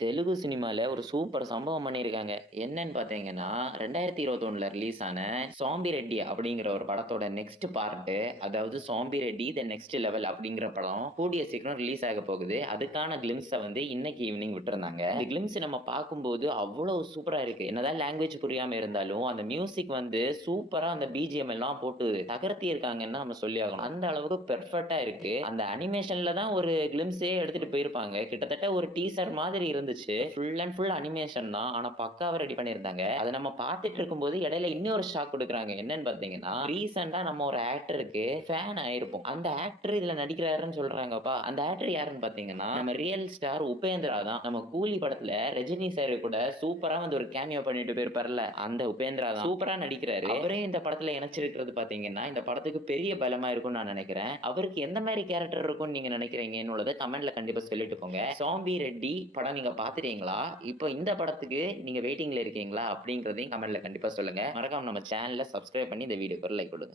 தெலுங்கு சினிமால ஒரு சூப்பர் சம்பவம் பண்ணியிருக்காங்க. என்னன்னு பார்த்தீங்கன்னா, 2021ல ரிலீஸ் ஆன "சாம்பி ரெட்டி" அப்படிங்கிற ஒரு படத்தோட நெக்ஸ்ட் பார்ட்டு, அதாவது "zombie Reddy the next level" அப்படிங்கிற படம் கூடிய சீக்கிரம் ரிலீஸ் ஆக போகுது. அதுக்கான கிளிம்ப்ஸ வந்து இன்னைக்கு ஈவினிங் விட்டுருந்தாங்க. இந்த கிளிம்ப்ஸ் நம்ம பார்க்கும்போது அவ்வளவு சூப்பரா இருக்கு. என்னதான் லாங்குவேஜ் புரியாம இருந்தாலும், அந்த மியூசிக் வந்து சூப்பரா அந்த பிஜிஎம் எல்லாம் போட்டு தகர்த்தி இருக்காங்கன்னு நம்ம சொல்லி ஆகணும். அந்த அளவுக்கு பெர்ஃபெக்ட்டா இருக்கு. அந்த அனிமேஷன்ல தான் ஒரு கிளிம்ப்ஸே எடுத்துட்டு போயிருப்பாங்க. கிட்டத்தட்ட ஒரு டீசர் மாதிரி இருந்துச்சு. ஃபுல் அண்ட் ஃபுல் அனிமேஷன் தான். ஆனா பக்காவா ரெடி பண்ணியிருந்தாங்க. அத நம்ம பார்த்துட்டு இருக்கும்போது இடையில இன்னொரு ஷாக் குடுக்குறாங்க. என்னன்னு பார்த்தீங்கன்னா, ரீசென்ட்டா நம்ம ஒரு ஆக்டருக்கு ஃபேன் ஆயிருப்போம். அந்த ஆக்டர் இதுல நடிக்கிறாருன்னு சொல்றாங்கப்பா. அந்த ஆக்டர் யாருன்னு பார்த்தீங்கன்னா, நம்ம ரியல் ஸ்டார் உபேந்திரா தான். நம்ம கூலி படத்துல ரஜினி சார் கூட சூப்பரா வந்து ஒரு கேமியோ பண்ணிட்டு போயிருப்பார்ல, அந்த உபேந்திரா தான். சூப்பரா நடிக்கிறாரு. அவரே இந்த படத்துல இணைச்சிருக்கிறது பார்த்தீங்கன்னா, இந்த படத்துக்கு பெரிய பலமா இருக்கும்னு நான் நெனைக்கிறேன். அவருக்கு எந்த மாரி கேரக்டர் இருக்கும்னு நீங்க நெனைக்கிறீங்கன்னு கமெண்ட்ல கண்டிப்பா சொல்லிட்டு போங்க. "சாம்பி ரெட்டி" படம் நீங்க பார்த்துட்டீங்களா? இப்போ இந்த படத்துக்கு நீங்க வெயிட்டிங்ல இருக்கீங்களா? அப்படிங்கிறதையும் கமெண்ட்ல கண்டிப்பா சொல்லுங்க. மறக்காம நம்ம சேனல சப்ஸ்கிரைப் பண்ணி இந்த வீடியோக்கு ஒரு லைக் குடுங்க.